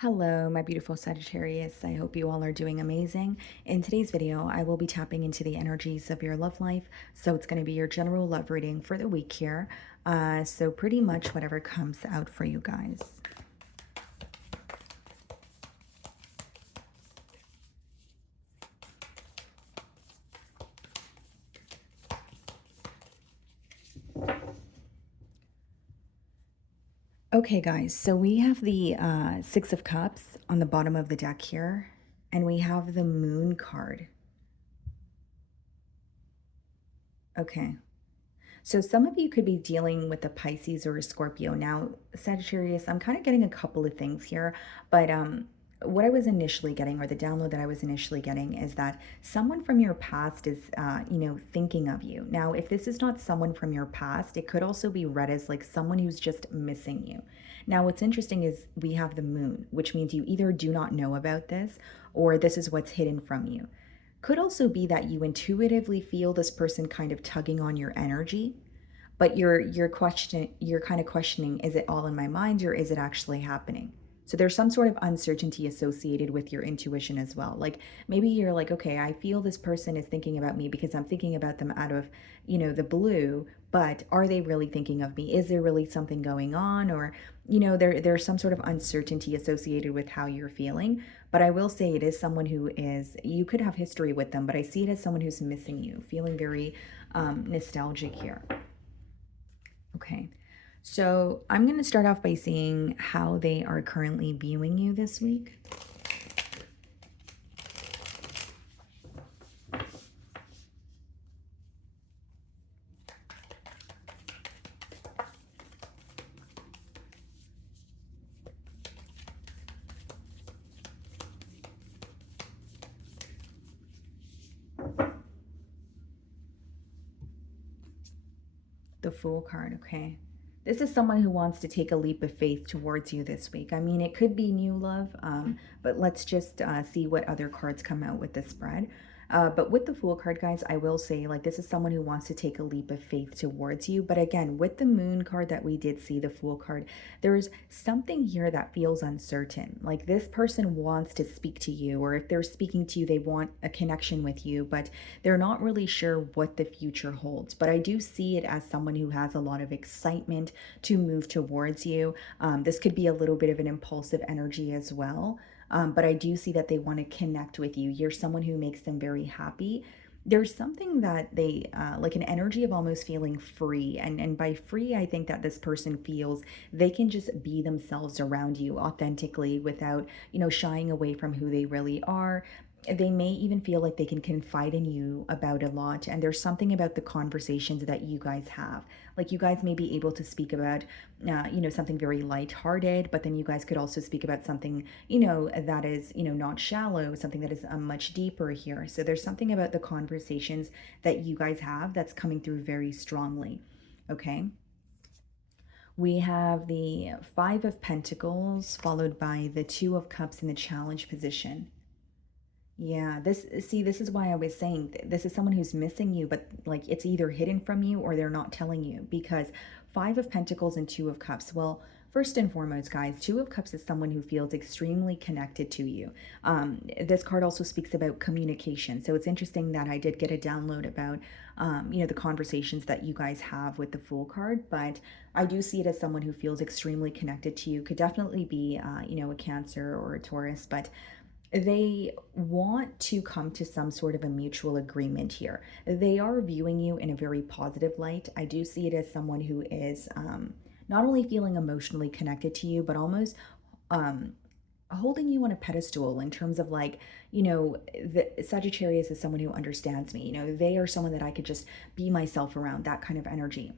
Hello, my beautiful Sagittarius. I hope you all are doing amazing. In today's video, I will be tapping into the energies of your love life. So it's going to be your general love reading for the week here. So pretty much whatever comes out for you guys. Okay, guys, so we have the Six of Cups on the bottom of the deck here, and we have the Moon card. Okay. So some of you could be dealing with a Pisces or a Scorpio. Now, Sagittarius, I'm kind of getting a couple of things here, but what I was initially getting, or the download that I was initially getting, is that someone from your past is, thinking of you. Now, if this is not someone from your past, it could also be read as like someone who's just missing you. Now, what's interesting is we have the moon, which means you either do not know about this or this is what's hidden from you. Could also be that you intuitively feel this person kind of tugging on your energy, but you're kind of questioning, is it all in my mind or is it actually happening? So there's some sort of uncertainty associated with your intuition as well. Like maybe you're like, okay, I feel this person is thinking about me because I'm thinking about them out of, the blue, but are they really thinking of me? Is there really something going on? Or, there's some sort of uncertainty associated with how you're feeling. But I will say it is someone who is, you could have history with them, but I see it as someone who's missing you, feeling very nostalgic here. Okay. So I'm going to start off by seeing how they are currently viewing you this week. The Fool card, okay. This is someone who wants to take a leap of faith towards you this week. I mean, it could be new love, but let's just see what other cards come out with the spread. But with the Fool card, guys, I will say, like, this is someone who wants to take a leap of faith towards you. But again, with the Moon card that we did see, the Fool card, there's something here that feels uncertain. Like, this person wants to speak to you, or if they're speaking to you, they want a connection with you, but they're not really sure what the future holds. But I do see it as someone who has a lot of excitement to move towards you. This could be a little bit of an impulsive energy as well. But I do see that they want to connect with you. You're someone who makes them very happy. There's something that they like, an energy of almost feeling free. And by free, I think that this person feels they can just be themselves around you authentically without, shying away from who they really are. They may even feel like they can confide in you about a lot. And there's something about the conversations that you guys have. Like, you guys may be able to speak about, something very lighthearted, but then you guys could also speak about something, that is, not shallow, something that is much deeper here. So there's something about the conversations that you guys have that's coming through very strongly. Okay. We have the Five of Pentacles followed by the Two of Cups in the challenge position. Yeah, this is why I was saying this is someone who's missing you, but like it's either hidden from you or they're not telling you, because Five of Pentacles and Two of Cups. Well, first and foremost, guys, Two of Cups is someone who feels extremely connected to you. This card also speaks about communication. So it's interesting that I did get a download about, the conversations that you guys have with the Fool card, but I do see it as someone who feels extremely connected to you. Could definitely be, a Cancer or a Taurus, but they want to come to some sort of a mutual agreement here. They are viewing you in a very positive light. I do see it as someone who is not only feeling emotionally connected to you, but almost um, holding you on a pedestal in terms of, like, the Sagittarius is someone who understands me. They are someone that I could just be myself around, that kind of energy.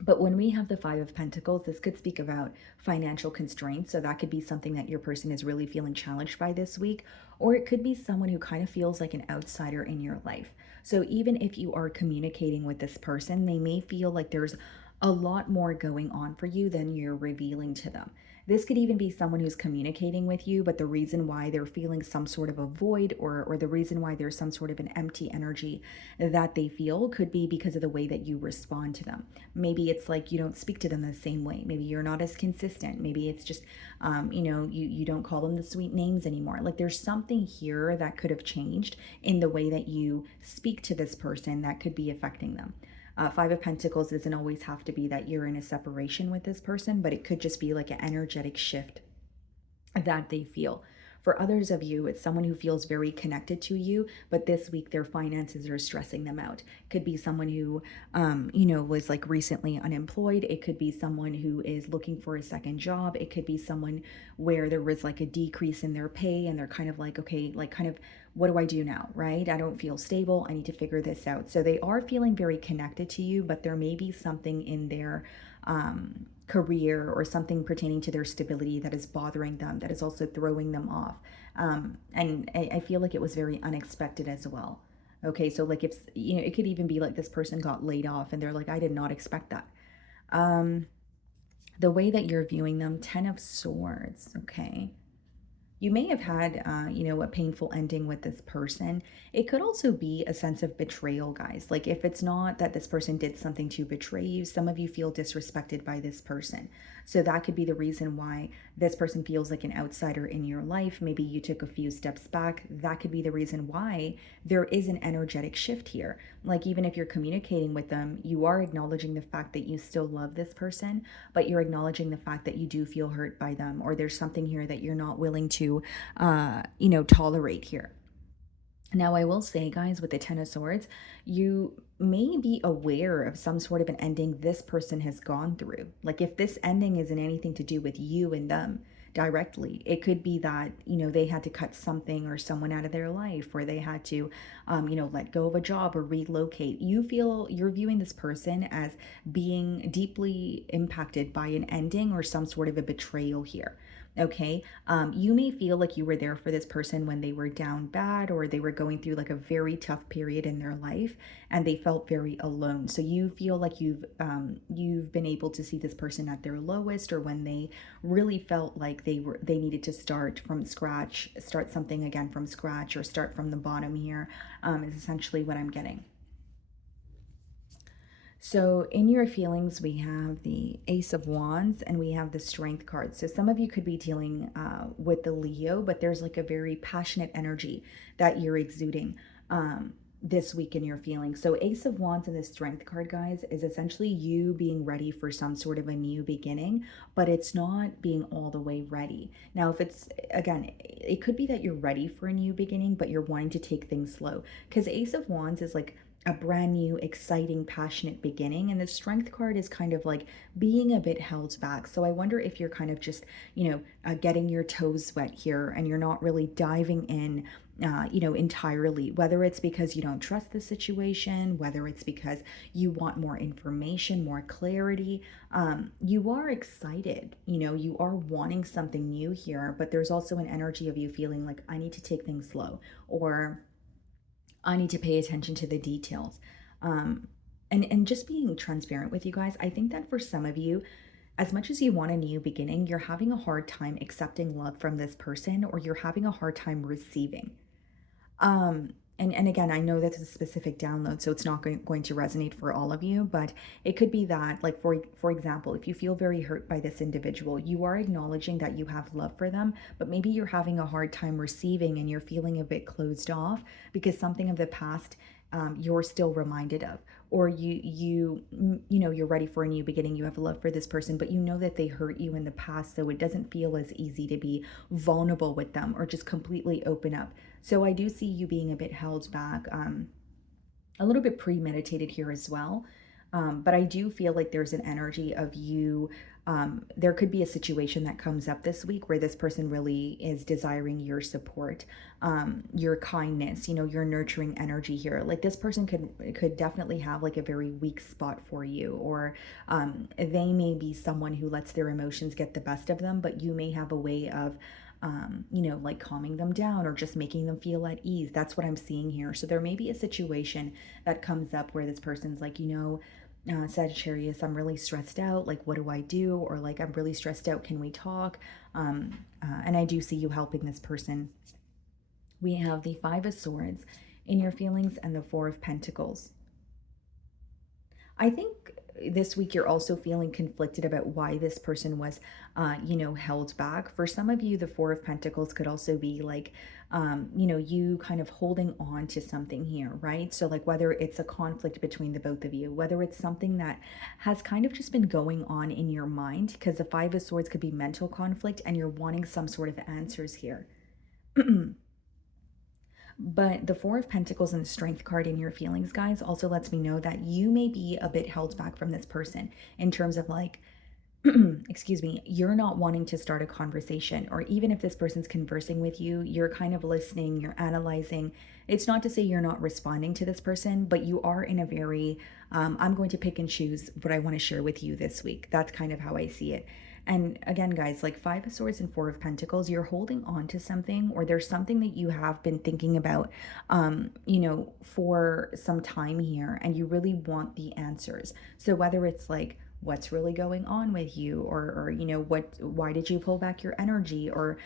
But when we have the Five of Pentacles, this could speak about financial constraints. So that could be something that your person is really feeling challenged by this week. Or it could be someone who kind of feels like an outsider in your life. So even if you are communicating with this person, they may feel like there's a lot more going on for you than you're revealing to them. This could even be someone who's communicating with you, but the reason why they're feeling some sort of a void, or the reason why there's some sort of an empty energy that they feel could be because of the way that you respond to them. Maybe it's like you don't speak to them the same way. Maybe you're not as consistent. Maybe it's just, you don't call them the sweet names anymore. Like there's something here that could have changed in the way that you speak to this person that could be affecting them. Five of Pentacles doesn't always have to be that you're in a separation with this person, but it could just be like an energetic shift that they feel. For others of you, it's someone who feels very connected to you, but this week their finances are stressing them out. Could be someone who, was like recently unemployed. It could be someone who is looking for a second job. It could be someone where there was like a decrease in their pay and they're kind of like, okay, like kind of, what do I do now, right? I don't feel stable. I need to figure this out. So they are feeling very connected to you, but there may be something in their career or something pertaining to their stability that is bothering them, that is also throwing them off. And I feel like it was very unexpected as well. Okay, so like if, it could even be like this person got laid off and they're like, I did not expect that. The way that you're viewing them, 10 of Swords, okay. You may have had, a painful ending with this person. It could also be a sense of betrayal, guys. Like if it's not that this person did something to betray you, some of you feel disrespected by this person. So that could be the reason why this person feels like an outsider in your life. Maybe you took a few steps back. That could be the reason why there is an energetic shift here. Like even if you're communicating with them, you are acknowledging the fact that you still love this person, but you're acknowledging the fact that you do feel hurt by them, or there's something here that you're not willing to tolerate here. Now, I will say, guys, with the 10 of Swords, you may be aware of some sort of an ending this person has gone through. Like if this ending isn't anything to do with you and them directly, it could be that, they had to cut something or someone out of their life, or they had to, let go of a job or relocate. You feel you're viewing this person as being deeply impacted by an ending or some sort of a betrayal here. Okay. You may feel like you were there for this person when they were down bad, or they were going through like a very tough period in their life and they felt very alone. So you feel like you've been able to see this person at their lowest, or when they really felt like they needed to start from scratch, start something again from scratch, or start from the bottom here, is essentially what I'm getting. So in your feelings, we have the Ace of Wands and we have the Strength card. So some of you could be dealing with the Leo, but there's like a very passionate energy that you're exuding this week in your feelings. So Ace of Wands and the Strength card, guys, is essentially you being ready for some sort of a new beginning, but it's not being all the way ready. Now, if it's, again, it could be that you're ready for a new beginning, but you're wanting to take things slow, because Ace of Wands is like a brand new, exciting, passionate beginning. And the Strength card is kind of like being a bit held back. So I wonder if you're kind of just, getting your toes wet here and you're not really diving in, entirely, whether it's because you don't trust the situation, whether it's because you want more information, more clarity. You are excited, you are wanting something new here, but there's also an energy of you feeling like, I need to take things slow, or I need to pay attention to the details. And just being transparent with you guys, I think that for some of you, as much as you want a new beginning, you're having a hard time accepting love from this person, or you're having a hard time receiving. And again, I know that's a specific download, so it's not going to resonate for all of you, but it could be that, like, for example, if you feel very hurt by this individual, you are acknowledging that you have love for them, but maybe you're having a hard time receiving and you're feeling a bit closed off because something of the past you're still reminded of, or you're ready for a new beginning, you have love for this person, but you know that they hurt you in the past, so it doesn't feel as easy to be vulnerable with them or just completely open up. So I do see you being a bit held back, a little bit premeditated here as well. But I do feel like there's an energy of you. There could be a situation that comes up this week where this person really is desiring your support, your kindness, your nurturing energy here. Like this person could definitely have like a very weak spot for you, or they may be someone who lets their emotions get the best of them, but you may have a way of like calming them down or just making them feel at ease. That's what I'm seeing here. So there may be a situation that comes up where this person's like, Sagittarius, I'm really stressed out. Like, what do I do? Or like, I'm really stressed out. Can we talk? And I do see you helping this person. We have the Five of Swords in your feelings and the Four of Pentacles. I think this week you're also feeling conflicted about why this person was, held back. For some of you, the Four of Pentacles could also be like, you kind of holding on to something here, right? So, like, whether it's a conflict between the both of you, whether it's something that has kind of just been going on in your mind, because the Five of Swords could be mental conflict and you're wanting some sort of answers here. But the Four of Pentacles and the Strength card in your feelings, guys, also lets me know that you may be a bit held back from this person in terms of like, excuse me, you're not wanting to start a conversation, or even if this person's conversing with you, you're kind of listening, you're analyzing. It's not to say you're not responding to this person, but you are in a very, I'm going to pick and choose what I want to share with you this week. That's kind of how I see it. And again, guys, like Five of Swords and Four of Pentacles, you're holding on to something, or there's something that you have been thinking about, for some time here, and you really want the answers. So whether it's like, what's really going on with you, or why did you pull back your energy, or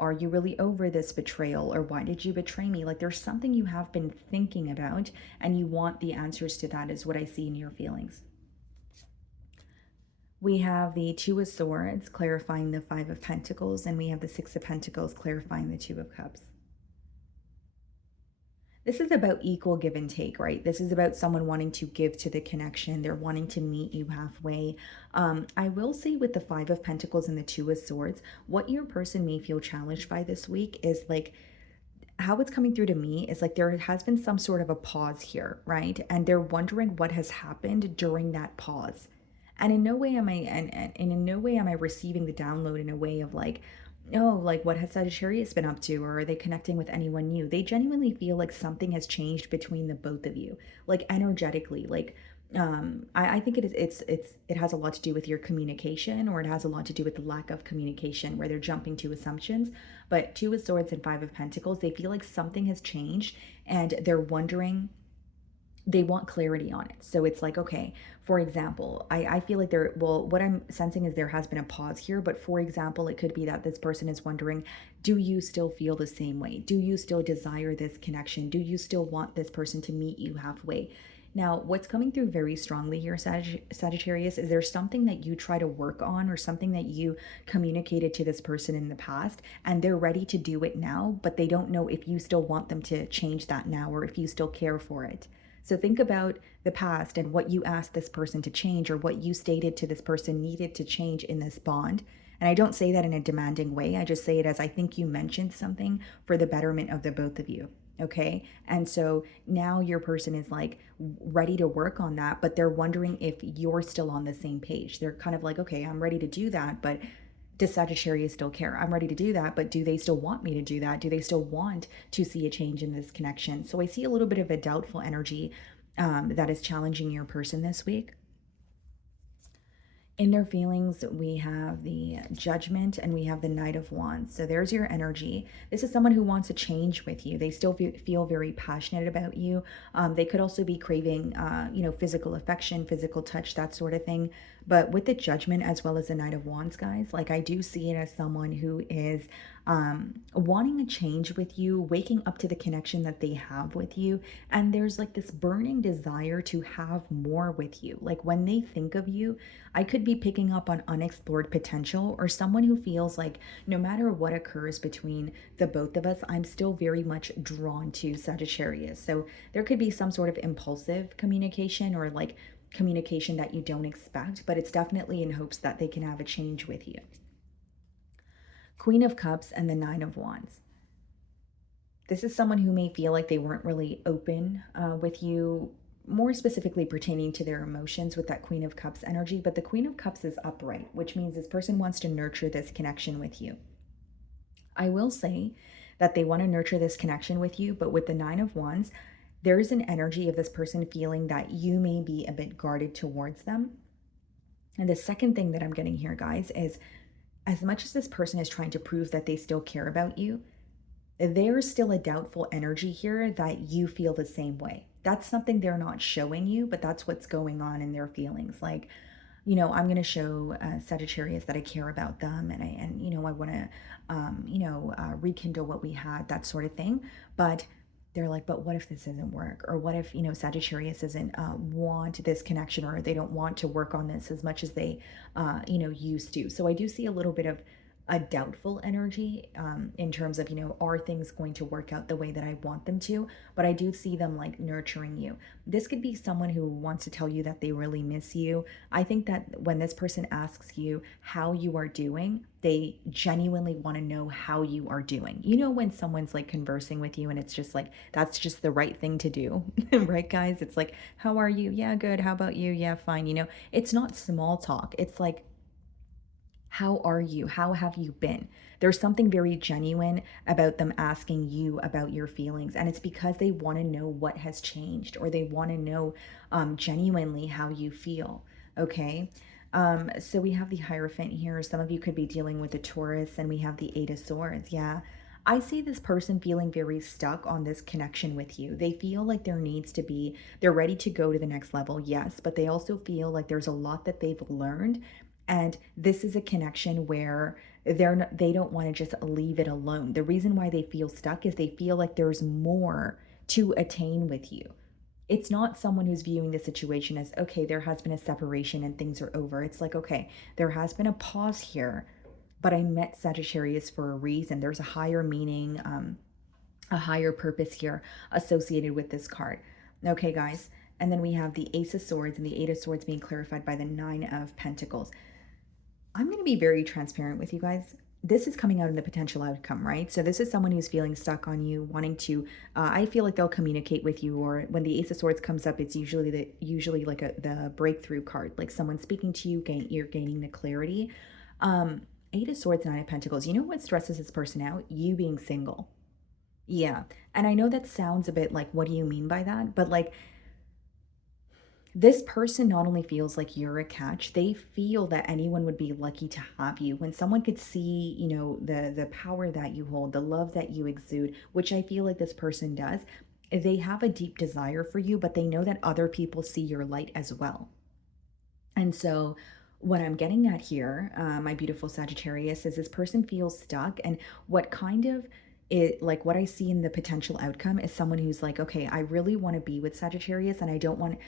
are you really over this betrayal, or why did you betray me? Like, there's something you have been thinking about and you want the answers to. That is what I see in your feelings. We have the Two of Swords clarifying the Five of Pentacles, and we have the Six of Pentacles clarifying the Two of Cups. This is about equal give and take, right? This is about someone wanting to give to the connection. They're wanting to meet you halfway. I will say with the Five of Pentacles and the Two of Swords, what your person may feel challenged by this week is like, how it's coming through to me is like there has been some sort of a pause here, right? And they're wondering what has happened during that pause. And in no way am I and in no way am I receiving the download in a way of like, oh, like what has Sagittarius been up to, or are they connecting with anyone new? They genuinely feel like something has changed between the both of you, like energetically. Like, I think it has a lot to do with your communication, or it has a lot to do with the lack of communication, where they're jumping to assumptions. But Two of Swords and Five of Pentacles, they feel like something has changed and they're wondering, they want clarity on it. So it's like, okay, for example, I feel like what I'm sensing is there has been a pause here. But for example, it could be that this person is wondering, do you still feel the same way? Do you still desire this connection? Do you still want this person to meet you halfway? Now, what's coming through very strongly here, Sagittarius, is there something that you try to work on, or something that you communicated to this person in the past, and they're ready to do it now, but they don't know if you still want them to change that now, or if you still care for it. So think about the past and what you asked this person to change, or what you stated to this person needed to change in this bond. And I don't say that in a demanding way. I just say it as, I think you mentioned something for the betterment of the both of you. Okay. And so now your person is like ready to work on that, but they're wondering if you're still on the same page. They're kind of like, okay, I'm ready to do that, but does Sagittarius still care? I'm ready to do that, but do they still want me to do that? Do they still want to see a change in this connection? So I see a little bit of a doubtful energy that is challenging your person this week. In their feelings, we have the Judgment and we have the Knight of Wands. So there's your energy. This is someone who wants to change with you. They still feel very passionate about you. They could also be craving, physical affection, physical touch, that sort of thing. But with the Judgment as well as the Knight of Wands, guys, like, I do see it as someone who is wanting a change with you, waking up to the connection that they have with you. And there's like this burning desire to have more with you. Like, when they think of you, I could be picking up on unexplored potential, or someone who feels like no matter what occurs between the both of us, I'm still very much drawn to Sagittarius. So there could be some sort of impulsive communication, or like communication that you don't expect, but it's definitely in hopes that they can have a change with you. Queen of Cups and the Nine of Wands. This is someone who may feel like they weren't really open with you, more specifically pertaining to their emotions with that Queen of Cups energy. But the Queen of Cups is upright, which means this person wants to nurture this connection with you. I will say that they want to nurture this connection with you, but with the Nine of Wands, there is an energy of this person feeling that you may be a bit guarded towards them. And the second thing that I'm getting here, guys, is as much as this person is trying to prove that they still care about you, there's still a doubtful energy here that you feel the same way. That's something they're not showing you, but that's what's going on in their feelings. Like, I'm going to show Sagittarius that I care about them, and I want to, rekindle what we had, that sort of thing. But they're like, but what if this doesn't work? Or what if, Sagittarius doesn't want this connection, or they don't want to work on this as much as they, used to. So I do see a little bit of a doubtful energy in terms of, are things going to work out the way that I want them to? But I do see them like nurturing you. This could be someone who wants to tell you that they really miss you. I think that when this person asks you how you are doing, they genuinely want to know how you are doing. When someone's like conversing with you and it's just like, that's just the right thing to do, right, guys? It's like, how are you? Yeah, good. How about you? Yeah, fine. It's not small talk. It's like, how are you? How have you been? There's something very genuine about them asking you about your feelings. And it's because they want to know what has changed, or they want to know genuinely how you feel. Okay. So we have the Hierophant here. Some of you could be dealing with the Taurus, and we have the Eight of Swords. Yeah. I see this person feeling very stuck on this connection with you. They feel like there needs to be, they're ready to go to the next level, yes, but they also feel like there's a lot that they've learned, and this is a connection where they don't want to just leave it alone. The reason why they feel stuck is they feel like there's more to attain with you. It's not someone who's viewing the situation as, okay, there has been a separation and things are over. It's like, okay, there has been a pause here, but I met Sagittarius for a reason. There's a higher meaning, a higher purpose here associated with this card. Okay, guys. And then we have the Ace of Swords and the Eight of Swords being clarified by the Nine of Pentacles. I'm going to be very transparent with you guys. This is coming out in the potential outcome, right? So this is someone who's feeling stuck on you, wanting to. I feel like they'll communicate with you, or when the Ace of Swords comes up, it's usually like the breakthrough card, like someone speaking to you, you're gaining the clarity. Eight of Swords, Nine of Pentacles. You know what stresses this person out? You being single. Yeah, and I know that sounds a bit like, what do you mean by that? But like, this person not only feels like you're a catch, they feel that anyone would be lucky to have you. When someone could see, the power that you hold, the love that you exude, which I feel like this person does, they have a deep desire for you, but they know that other people see your light as well. And so, what I'm getting at here, my beautiful Sagittarius, is this person feels stuck. And what kind of it, like what I see in the potential outcome is someone who's like, okay, I really want to be with Sagittarius, and I don't want,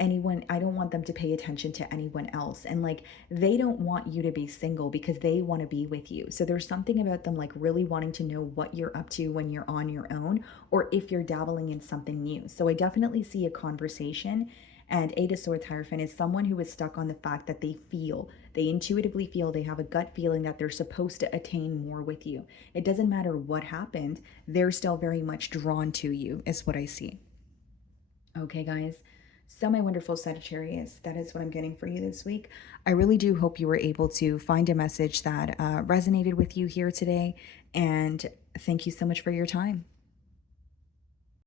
anyone, I don't want them to pay attention to anyone else. And like, they don't want you to be single because they want to be with you. So there's something about them like really wanting to know what you're up to when you're on your own, or if you're dabbling in something new. So I definitely see a conversation. And Eight of Swords Hierophant is someone who is stuck on the fact that they intuitively feel, they have a gut feeling that they're supposed to attain more with you. It doesn't matter what happened, they're still very much drawn to you, is what I see. Okay, guys. So, my wonderful Sagittarius, that is what I'm getting for you this week. I really do hope you were able to find a message that resonated with you here today. And thank you so much for your time.